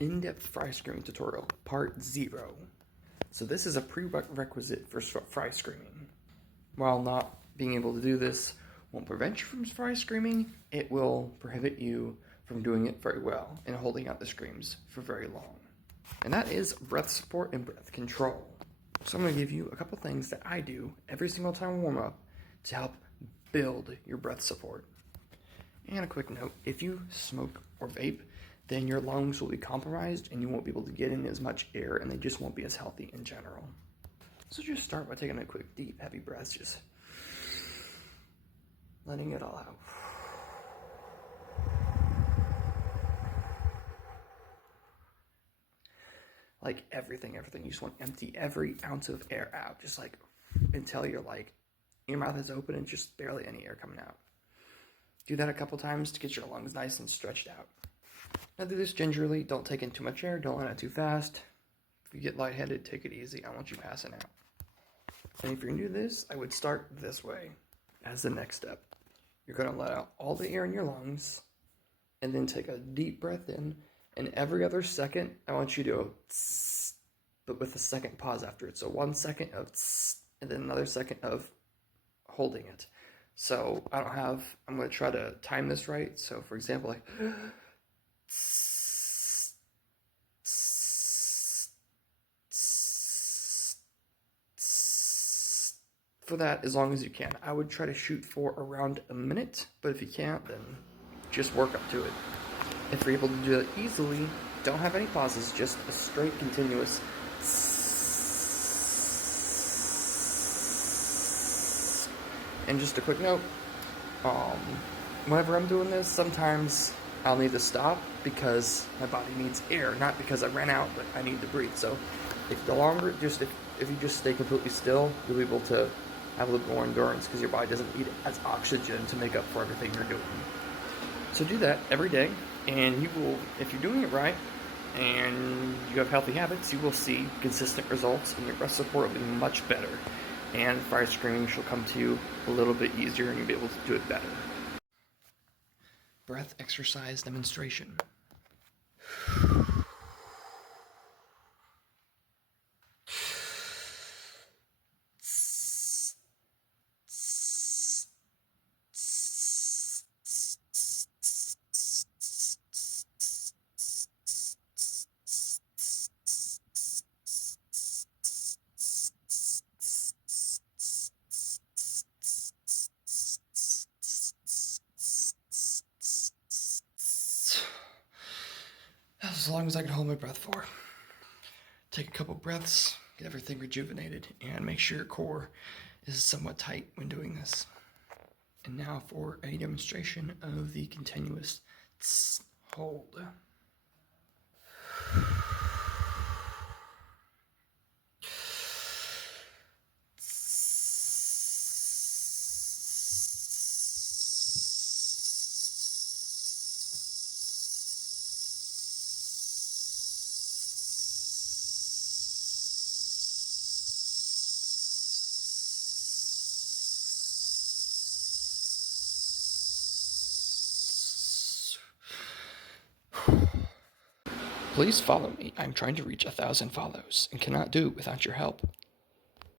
In-depth fry screaming tutorial, part 0. So this is a prerequisite for fry screaming. While not being able to do this won't prevent you from fry screaming, it will prohibit you from doing it very well and holding out the screams for very long. And that is breath support and breath control. So I'm going to give you a couple things that I do every single time I warm up to help build your breath support. And a quick note, if you smoke or vape, then your lungs will be compromised and you won't be able to get in as much air and they just won't be as healthy in general. So just start by taking a quick, deep, heavy breath, just letting it all out. Like everything, you just want to empty every ounce of air out, just like until you're like, your mouth is open and just barely any air coming out. Do that a couple times to get your lungs nice and stretched out. Now do this gingerly, don't take in too much air, don't let it too fast. If you get lightheaded, take it easy, I don't want you passing out. And if you're new to this, I would start this way as the next step. You're going to let out all the air in your lungs, and then take a deep breath in, and every other second, I want you to go tss, but with a second pause after it. So 1 second of tss, and then another second of holding it. So I'm going to try to time this right. So for example, like, for that as long as you can. I would try to shoot for around a minute, but if you can't, then just work up to it. If you're able to do it easily, don't have any pauses, just a straight continuous. And just a quick note, whenever I'm doing this, sometimes I'll need to stop because my body needs air, not because I ran out, but I need to breathe. So if you just stay completely still, you'll be able to have a little more endurance because your body doesn't need as oxygen to make up for everything you're doing. So do that every day, and you will, if you're doing it right and you have healthy habits, you will see consistent results and your breath support will be much better. And fry screaming shall come to you a little bit easier and you'll be able to do it better. Breath exercise demonstration. As long as I can hold my breath for. Take a couple breaths, get everything rejuvenated, and make sure your core is somewhat tight when doing this. And now for a demonstration of the continuous hold. Please follow me. I'm trying to reach 1,000 follows and cannot do it without your help.